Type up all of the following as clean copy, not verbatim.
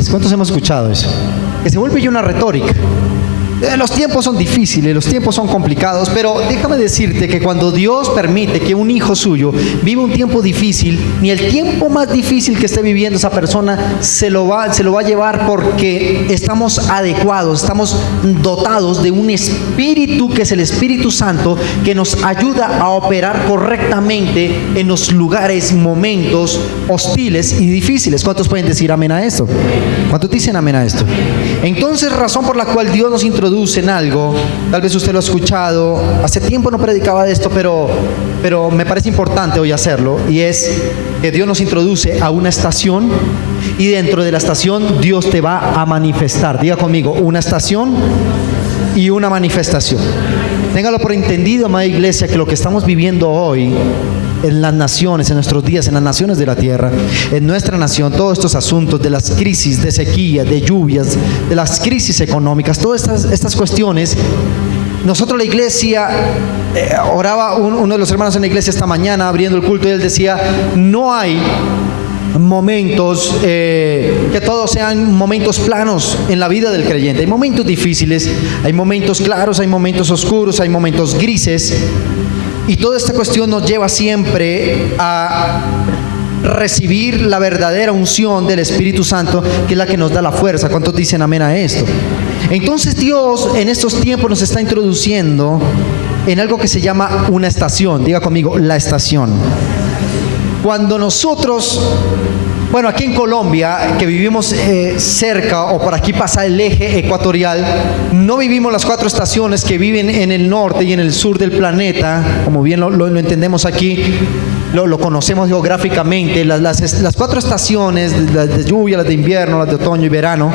difíciles. ¿Cuántos hemos escuchado eso? Que se vuelve ya una retórica. Los tiempos son difíciles, los tiempos son complicados, pero déjame decirte que cuando Dios permite que un hijo suyo viva un tiempo difícil, ni el tiempo más difícil que esté viviendo esa persona se lo va a llevar, porque estamos adecuados, estamos dotados de un espíritu que es el Espíritu Santo, que nos ayuda a operar correctamente en los lugares, momentos hostiles y difíciles. ¿Cuántos pueden decir amén a esto? ¿Cuántos dicen amén a esto? Entonces, razón por la cual Dios nos introduce en algo, tal vez usted lo ha escuchado, hace tiempo no predicaba de esto, pero me parece importante hoy hacerlo, y es que Dios nos introduce a una estación, y dentro de la estación Dios te va a manifestar. Diga conmigo, una estación y una manifestación. Téngalo por entendido, amada iglesia, que lo que estamos viviendo hoy en las naciones, en nuestros días, en las naciones de la tierra, en nuestra nación, todos estos asuntos de las crisis, de sequía, de lluvias, de las crisis económicas, todas estas cuestiones, nosotros la iglesia, oraba uno de los hermanos en la iglesia esta mañana abriendo el culto, y él decía, no hay momentos que todos sean momentos planos en la vida del creyente. Hay momentos difíciles, hay momentos claros, hay momentos oscuros, hay momentos grises. Y toda esta cuestión nos lleva siempre a recibir la verdadera unción del Espíritu Santo, que es la que nos da la fuerza. ¿Cuántos dicen amén a esto? Entonces Dios en estos tiempos nos está introduciendo en algo que se llama una estación. Diga conmigo, la estación. Cuando nosotros, bueno, aquí en Colombia, que vivimos cerca, o por aquí pasa el eje ecuatorial, no vivimos las 4 estaciones que viven en el norte y en el sur del planeta, como bien lo entendemos aquí, lo conocemos geográficamente. Las 4 estaciones, las de lluvia, las de invierno, las de otoño y verano,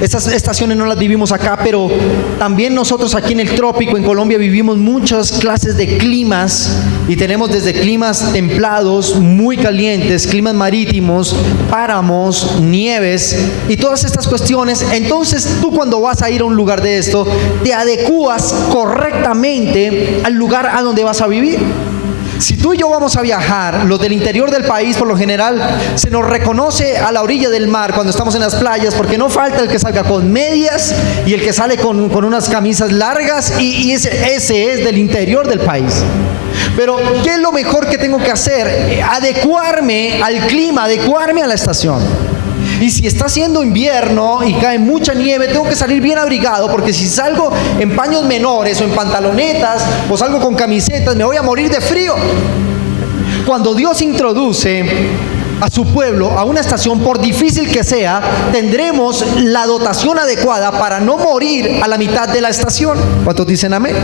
estas estaciones no las vivimos acá, pero también nosotros aquí en el trópico, en Colombia, vivimos muchas clases de climas, y tenemos desde climas templados, muy calientes, climas marítimos, páramos, nieves y todas estas cuestiones. Entonces tú, cuando vas a ir a un lugar de esto, te adecuas correctamente al lugar a donde vas a vivir. Si tú y yo vamos a viajar, los del interior del país, por lo general, se nos reconoce a la orilla del mar cuando estamos en las playas, porque no falta el que salga con medias y el que sale con unas camisas largas, y ese es del interior del país. Pero ¿qué es lo mejor que tengo que hacer? Adecuarme al clima, adecuarme a la estación. Y si está haciendo invierno y cae mucha nieve, tengo que salir bien abrigado, porque si salgo en paños menores o en pantalonetas o salgo con camisetas, me voy a morir de frío. Cuando Dios introduce a su pueblo a una estación, por difícil que sea, tendremos la dotación adecuada para no morir a la mitad de la estación. ¿Cuántos dicen amén?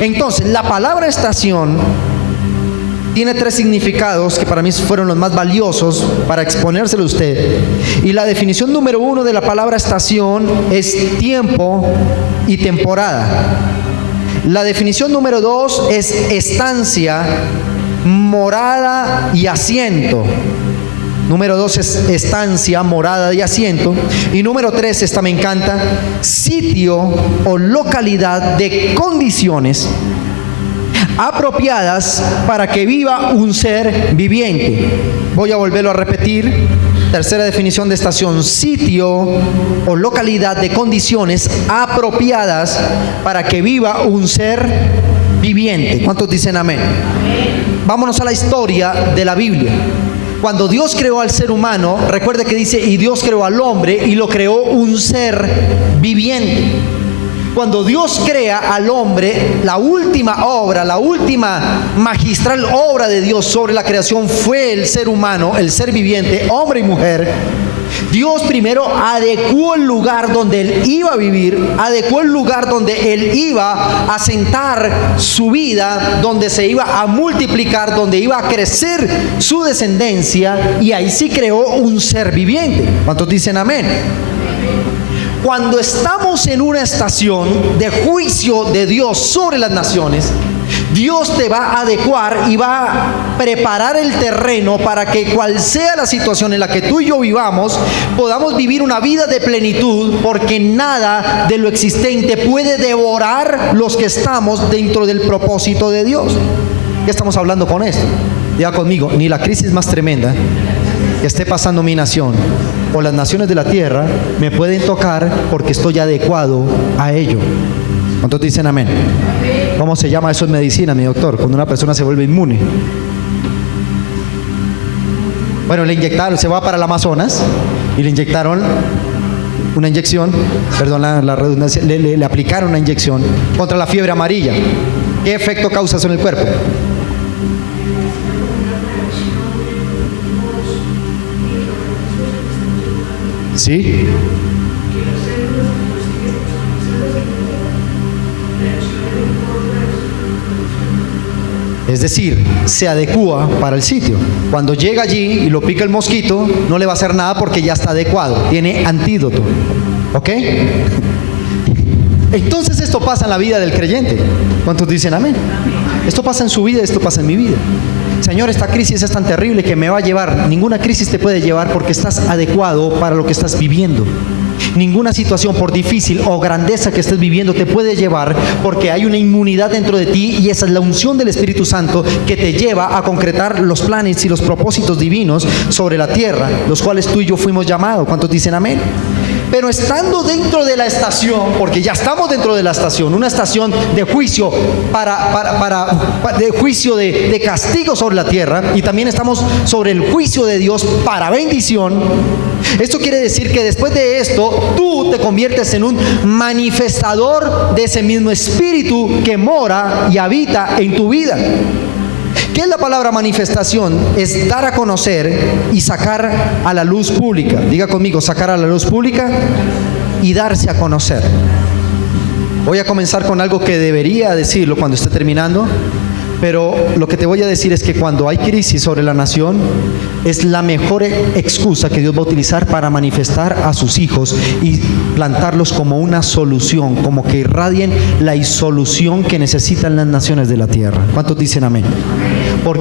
Entonces, la palabra estación tiene 3 significados que para mí fueron los más valiosos para exponérselo a usted. Y la definición número 1 de la palabra estación es tiempo y temporada. La definición número 2 es estancia, morada y asiento. Número 2 es estancia, morada y asiento. Y número 3, esta me encanta, sitio o localidad de condiciones apropiadas para que viva un ser viviente. Voy a volverlo a repetir. Tercera definición de estación: sitio o localidad de condiciones apropiadas para que viva un ser viviente. ¿Cuántos dicen amén? Vámonos a la historia de la Biblia. Cuando Dios creó al ser humano, recuerde que dice, y Dios creó al hombre y lo creó un ser viviente. Cuando Dios crea al hombre, la última obra, la última magistral obra de Dios sobre la creación fue el ser humano, el ser viviente, hombre y mujer. Dios primero adecuó el lugar donde él iba a vivir, adecuó el lugar donde él iba a sentar su vida, donde se iba a multiplicar, donde iba a crecer su descendencia, y ahí sí creó un ser viviente. ¿Cuántos dicen amén? Cuando estamos en una estación de juicio de Dios sobre las naciones, Dios te va a adecuar y va a preparar el terreno para que, cual sea la situación en la que tú y yo vivamos, podamos vivir una vida de plenitud, porque nada de lo existente puede devorar los que estamos dentro del propósito de Dios. ¿Qué estamos hablando con esto? Diga conmigo, ni la crisis más tremenda que esté pasando mi nación o las naciones de la tierra me pueden tocar porque estoy adecuado a ello. ¿Cuántos dicen amén? ¿Cómo se llama eso en medicina, mi doctor? Cuando una persona se vuelve inmune. Bueno, le inyectaron, se va para el Amazonas y le inyectaron una inyección, perdón la redundancia, le aplicaron una inyección contra la fiebre amarilla. ¿Qué efecto causa eso en el cuerpo? ¿Sí? Es decir, se adecúa para el sitio. Cuando llega allí y lo pica el mosquito, no le va a hacer nada porque ya está adecuado, tiene antídoto. ¿Ok? Entonces esto pasa en la vida del creyente. ¿Cuántos dicen amén? Esto pasa en su vida, esto pasa en mi vida. Señor, esta crisis es tan terrible que me va a llevar. Ninguna crisis te puede llevar porque estás adecuado para lo que estás viviendo. Ninguna situación, por difícil o grandeza que estés viviendo, te puede llevar porque hay una inmunidad dentro de ti, y esa es la unción del Espíritu Santo que te lleva a concretar los planes y los propósitos divinos sobre la tierra, los cuales tú y yo fuimos llamados. ¿Cuántos dicen amén? Pero estando dentro de la estación, porque ya estamos dentro de la estación, una estación de juicio de juicio de castigo sobre la tierra, y también estamos sobre el juicio de Dios para bendición. Esto quiere decir que después de esto tú te conviertes en un manifestador de ese mismo espíritu que mora y habita en tu vida. ¿Qué es la palabra manifestación? Es dar a conocer y sacar a la luz pública. Diga conmigo, sacar a la luz pública y darse a conocer. Voy a comenzar con algo que debería decirlo cuando esté terminando, pero lo que te voy a decir es que cuando hay crisis sobre la nación, es la mejor excusa que Dios va a utilizar para manifestar a sus hijos y plantarlos como una solución, como que irradien la solución que necesitan las naciones de la tierra. ¿Cuántos dicen amén?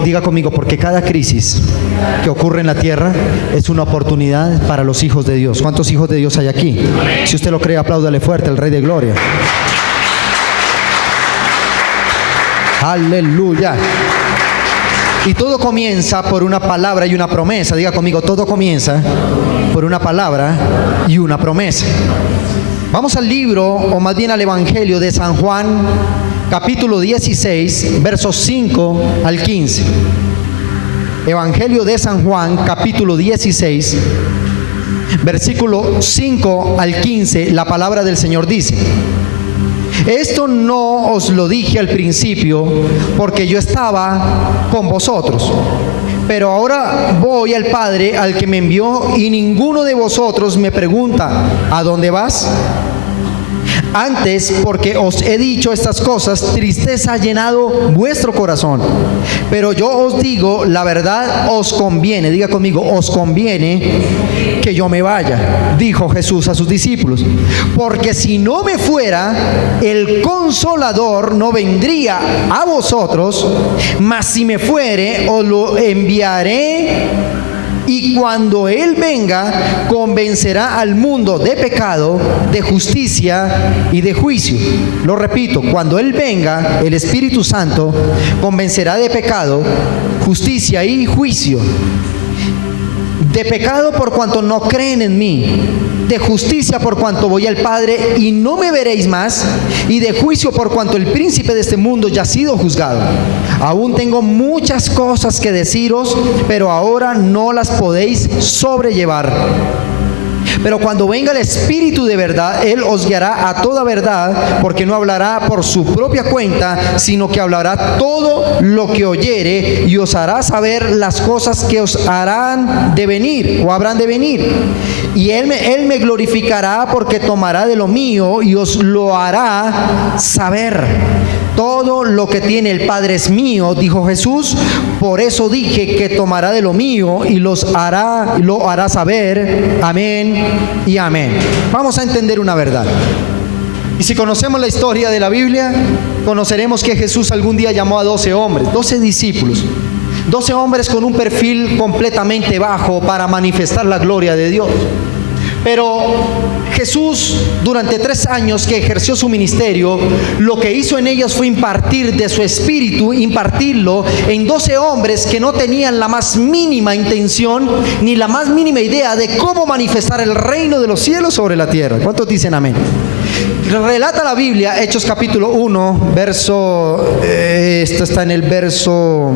Diga conmigo, porque cada crisis que ocurre en la tierra es una oportunidad para los hijos de Dios. ¿Cuántos hijos de Dios hay aquí? Si usted lo cree, apláudale fuerte al Rey de Gloria. Aleluya. Y todo comienza por una palabra y una promesa. Diga conmigo, todo comienza por una palabra y una promesa. Vamos al libro, o más bien al Evangelio de San Juan, capítulo 16, versos 5 al 15. Evangelio de San Juan, capítulo 16, versículo 5 al 15, la palabra del Señor dice: esto no os lo dije al principio, porque yo estaba con vosotros. Pero ahora voy al Padre, al que me envió, y ninguno de vosotros me pregunta: ¿a dónde vas? Antes, porque os he dicho estas cosas, tristeza ha llenado vuestro corazón. Pero yo os digo la verdad, os conviene, diga conmigo, os conviene que yo me vaya, dijo Jesús a sus discípulos, porque si no me fuera, el Consolador no vendría a vosotros, mas si me fuere, os lo enviaré. Y cuando Él venga, convencerá al mundo de pecado, de justicia y de juicio. Lo repito, cuando Él venga, el Espíritu Santo convencerá de pecado, justicia y juicio. De pecado por cuanto no creen en mí, de justicia por cuanto voy al Padre y no me veréis más, y de juicio por cuanto el príncipe de este mundo ya ha sido juzgado. Aún tengo muchas cosas que deciros, pero ahora no las podéis sobrellevar. Pero cuando venga el Espíritu de verdad, Él os guiará a toda verdad, porque no hablará por su propia cuenta, sino que hablará todo lo que oyere, y os hará saber las cosas que os harán de venir, o habrán de venir. Y Él me glorificará, porque tomará de lo mío y os lo hará saber. Todo lo que tiene el Padre es mío, dijo Jesús. Por eso dije que tomará de lo mío y lo hará saber. Amén y amén. Vamos a entender una verdad. Y si conocemos la historia de la Biblia, conoceremos que Jesús algún día llamó a 12 hombres, 12 discípulos, 12 hombres con un perfil completamente bajo para manifestar la gloria de Dios. Pero Jesús, durante 3 años que ejerció su ministerio, lo que hizo en ellas fue impartir de su espíritu, impartirlo en 12 hombres que no tenían la más mínima intención ni la más mínima idea de cómo manifestar el reino de los cielos sobre la tierra. ¿Cuántos dicen amén? Relata la Biblia, Hechos capítulo 1, esto está en el verso,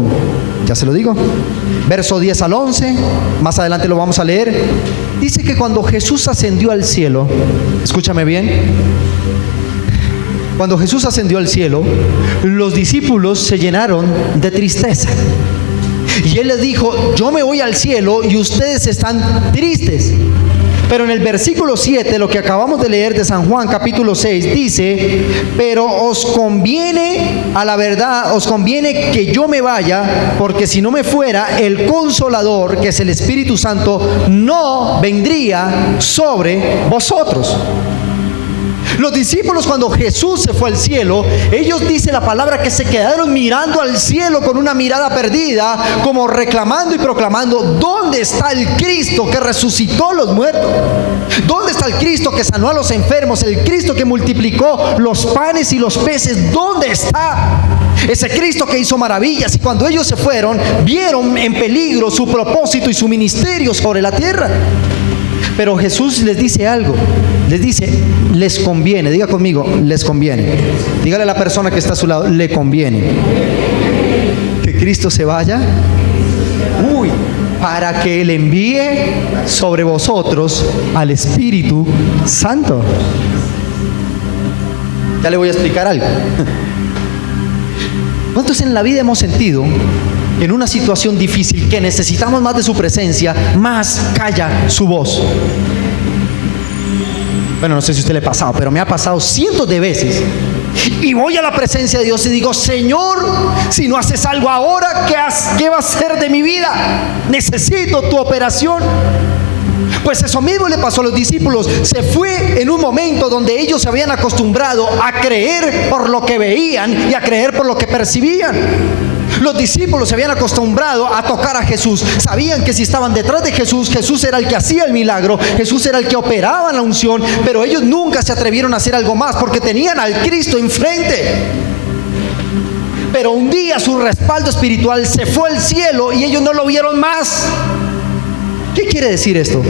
ya se lo digo, verso 10 al 11, más adelante lo vamos a leer. Dice que cuando Jesús ascendió al cielo, escúchame bien, cuando Jesús ascendió al cielo, los discípulos se llenaron de tristeza. Y Él les dijo, yo me voy al cielo y ustedes están tristes. Pero en el versículo 7, lo que acabamos de leer de San Juan capítulo 6, dice, pero os conviene, a la verdad, os conviene que yo me vaya, porque si no me fuera, el Consolador, que es el Espíritu Santo, no vendría sobre vosotros. Los discípulos, cuando Jesús se fue al cielo, ellos, dice la palabra, que se quedaron mirando al cielo con una mirada perdida, como reclamando y proclamando, ¿dónde está el Cristo que resucitó a los muertos? ¿Dónde está el Cristo que sanó a los enfermos? El Cristo que multiplicó los panes y los peces. ¿Dónde está ese Cristo que hizo maravillas? Y cuando ellos se fueron, vieron en peligro su propósito y su ministerio sobre la tierra. Pero Jesús les dice algo, les dice, les conviene, diga conmigo, les conviene. Dígale a la persona que está a su lado, le conviene que Cristo se vaya, para que Él envíe sobre vosotros al Espíritu Santo. Ya le voy a explicar algo. ¿Cuántos en la vida hemos sentido en una situación difícil que necesitamos más de su presencia, más calla su voz? Bueno, no sé si a usted le ha pasado, pero me ha pasado cientos de veces. Y voy a la presencia de Dios y digo, Señor, si no haces algo ahora, ¿qué va a ser de mi vida? Necesito tu operación. Pues eso mismo le pasó a los discípulos. Se fue en un momento donde ellos se habían acostumbrado a creer por lo que veían y a creer por lo que percibían. Los discípulos se habían acostumbrado a tocar a Jesús. Sabían que si estaban detrás de Jesús, Jesús era el que hacía el milagro, Jesús era el que operaba la unción, pero ellos nunca se atrevieron a hacer algo más porque tenían al Cristo enfrente. Pero un día su respaldo espiritual se fue al cielo y ellos no lo vieron más. ¿Qué quiere decir esto?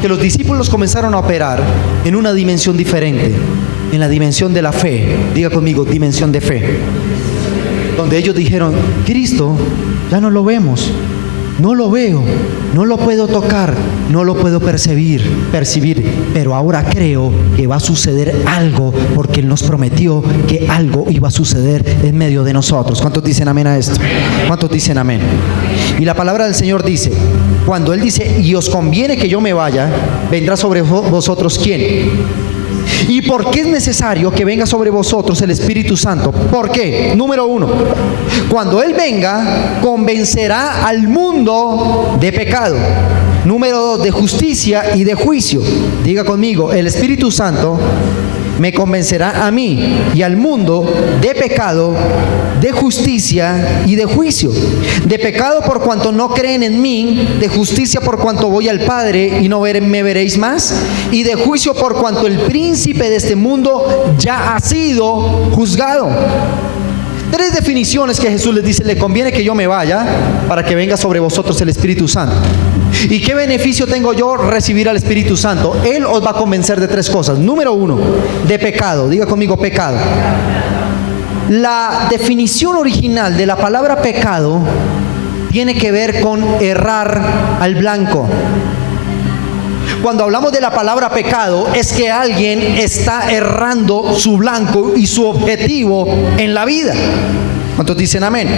Que los discípulos comenzaron a operar en una dimensión diferente, en la dimensión de la fe. Diga conmigo, dimensión de fe. Donde ellos dijeron, Cristo ya no lo vemos, no lo veo, no lo puedo tocar, no lo puedo percibir, pero ahora creo que va a suceder algo, porque Él nos prometió que algo iba a suceder en medio de nosotros. ¿Cuántos dicen amén a esto? ¿Cuántos dicen amén? Y la palabra del Señor dice, cuando Él dice, y os conviene que yo me vaya, vendrá sobre vosotros ¿quién? ¿Y por qué es necesario que venga sobre vosotros el Espíritu Santo? ¿Por qué? Número 1, cuando Él venga, convencerá al mundo de pecado. Número 2, de justicia y de juicio. Diga conmigo, el Espíritu Santo me convencerá a mí y al mundo de pecado, de justicia y de juicio. De pecado por cuanto no creen en mí, de justicia por cuanto voy al Padre y no me veréis más, y de juicio por cuanto el príncipe de este mundo ya ha sido juzgado. 3 definiciones que Jesús les dice: le conviene que yo me vaya para que venga sobre vosotros el Espíritu Santo. ¿Y qué beneficio tengo yo recibir al Espíritu Santo? Él os va a convencer de 3 cosas. Número 1, de pecado. Diga conmigo, pecado. La definición original de la palabra pecado tiene que ver con errar al blanco. Cuando hablamos de la palabra pecado, es que alguien está errando su blanco y su objetivo en la vida. ¿Cuántos dicen amén?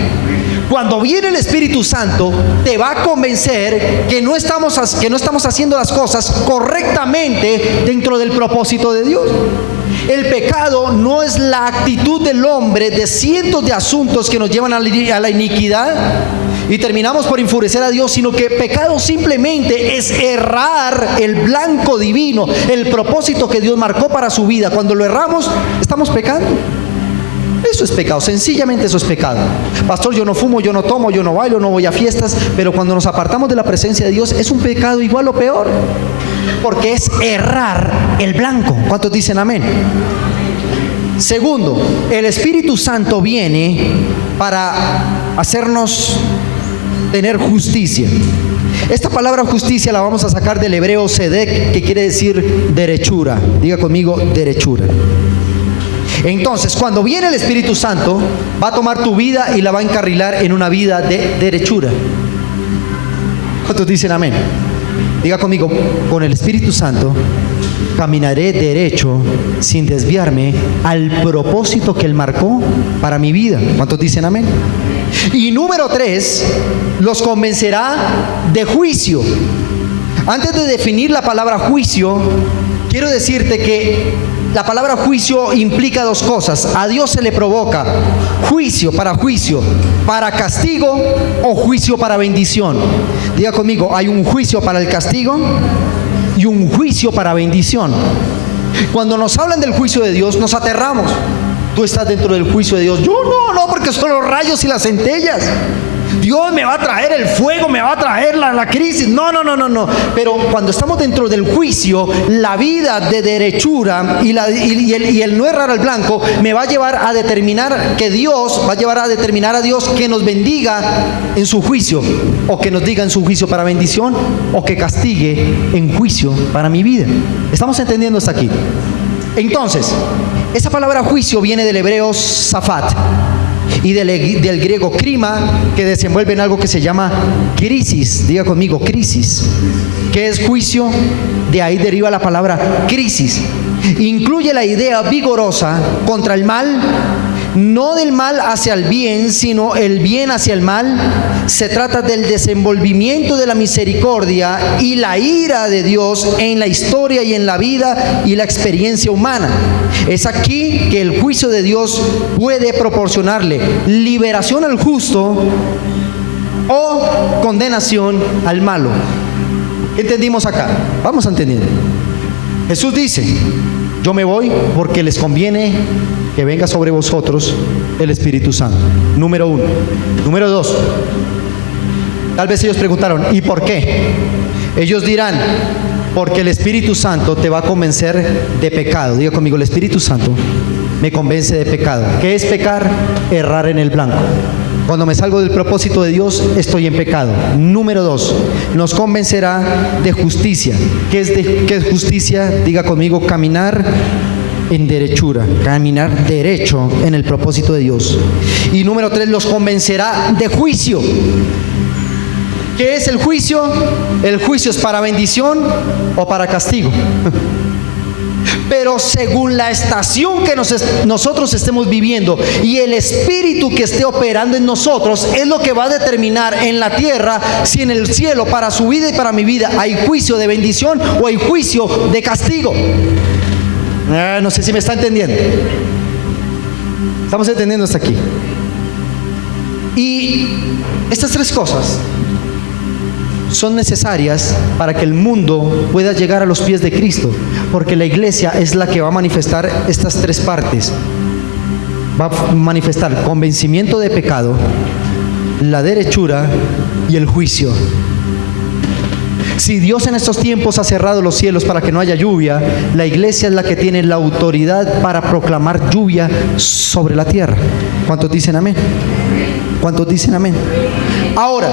Cuando viene el Espíritu Santo, te va a convencer que no estamos haciendo las cosas correctamente dentro del propósito de Dios. El pecado no es la actitud del hombre de cientos de asuntos que nos llevan a la iniquidad y terminamos por enfurecer a Dios, sino que pecado simplemente es errar el blanco divino, el propósito que Dios marcó para su vida. Cuando lo erramos, estamos pecando. Eso es pecado, sencillamente eso es pecado. Pastor, yo no fumo, yo no tomo, yo no bailo, no voy a fiestas, pero cuando nos apartamos de la presencia de Dios es un pecado igual o peor, porque es errar el blanco. ¿Cuántos dicen amén? Segundo, el Espíritu Santo viene para hacernos tener justicia. Esta palabra justicia la vamos a sacar del hebreo sedek, que quiere decir derechura. Diga conmigo, derechura. Entonces, cuando viene el Espíritu Santo, va a tomar tu vida y la va a encarrilar en una vida de derechura. ¿Cuántos dicen amén? Diga conmigo, con el Espíritu Santo caminaré derecho sin desviarme al propósito que Él marcó para mi vida. ¿Cuántos dicen amén? Y número 3, los convencerá de juicio. Antes de definir la palabra juicio, quiero decirte que la palabra juicio implica dos cosas. A Dios se le provoca juicio, para castigo o juicio para bendición. Diga conmigo, hay un juicio para el castigo y un juicio para bendición. Cuando nos hablan del juicio de Dios, nos aterramos. Tú estás dentro del juicio de Dios. Yo no, porque son los rayos y las centellas. Dios me va a traer el fuego, me va a traer la crisis. No. Pero cuando estamos dentro del juicio, la vida de derechura y el no errar al blanco me va a llevar a determinar que Dios, va a llevar a determinar a Dios que nos bendiga en su juicio, o que nos diga en su juicio para bendición, o que castigue en juicio para mi vida. ¿Estamos entendiendo hasta aquí? Entonces, esa palabra juicio viene del hebreo safat y del griego krima, que desenvuelve en algo que se llama crisis. Diga conmigo, crisis. ¿Qué es juicio? De ahí deriva la palabra crisis. Incluye la idea vigorosa contra el mal, no del mal hacia el bien, sino el bien hacia el mal. Se trata del desenvolvimiento de la misericordia y la ira de Dios en la historia y en la vida y la experiencia humana. Es aquí que el juicio de Dios puede proporcionarle liberación al justo o condenación al malo. ¿Entendimos acá? Vamos entendiendo. Jesús dice: yo me voy porque les conviene que venga sobre vosotros el Espíritu Santo. Número 1. Número 2. Tal vez ellos preguntaron: ¿y por qué? Ellos dirán: porque el Espíritu Santo te va a convencer de pecado. Diga conmigo, el Espíritu Santo me convence de pecado. ¿Qué es pecar? Errar en el blanco. Cuando me salgo del propósito de Dios, estoy en pecado. Número 2, nos convencerá de justicia. ¿Qué es justicia? Diga conmigo, caminar en derechura, caminar derecho en el propósito de Dios. Y número 3, los convencerá de juicio. ¿Qué es el juicio? El juicio es para bendición o para castigo. Pero según la estación que nosotros estemos viviendo y el espíritu que esté operando en nosotros, es lo que va a determinar en la tierra si en el cielo para su vida y para mi vida hay juicio de bendición o hay juicio de castigo. No sé si me está entendiendo. Estamos entendiendo hasta aquí. Y estas 3 cosas son necesarias para que el mundo pueda llegar a los pies de Cristo, porque la iglesia es la que va a manifestar estas 3 partes. Va a manifestar convencimiento de pecado, la derechura y el juicio. Si Dios en estos tiempos ha cerrado los cielos para que no haya lluvia, la iglesia es la que tiene la autoridad para proclamar lluvia sobre la tierra. ¿Cuántos dicen amén? ¿Cuántos dicen amén? Ahora,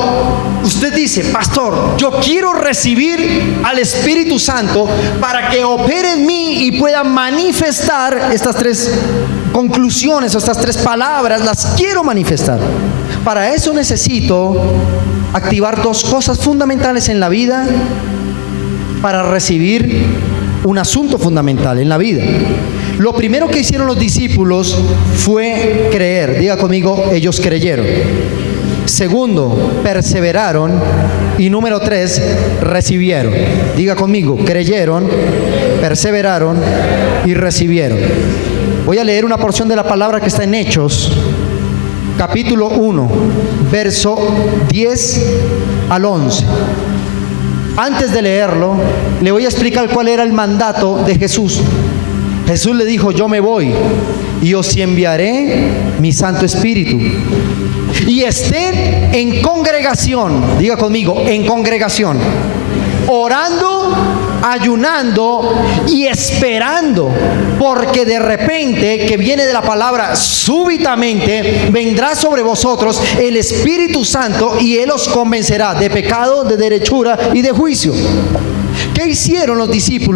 usted dice: pastor, yo quiero recibir al Espíritu Santo para que opere en mí y pueda manifestar estas 3 conclusiones o estas 3 palabras, las quiero manifestar. Para eso necesito activar 2 cosas fundamentales en la vida para recibir un asunto fundamental en la vida. Lo primero que hicieron los discípulos fue creer. Diga conmigo, ellos creyeron. Segundo, perseveraron. Y número 3, recibieron. Diga conmigo, creyeron, perseveraron y recibieron. Voy a leer una porción de la palabra que está en Hechos, capítulo 1, verso 10 al 11. Antes de leerlo, le voy a explicar cuál era el mandato de Jesús. Jesús le dijo, yo me voy y os enviaré mi Santo Espíritu. Y estén en congregación, diga conmigo, en congregación, orando, ayunando y esperando, porque de repente, que viene de la palabra súbitamente, vendrá sobre vosotros el Espíritu Santo y Él os convencerá de pecado, de derechura y de juicio. ¿Qué hicieron los discípulos?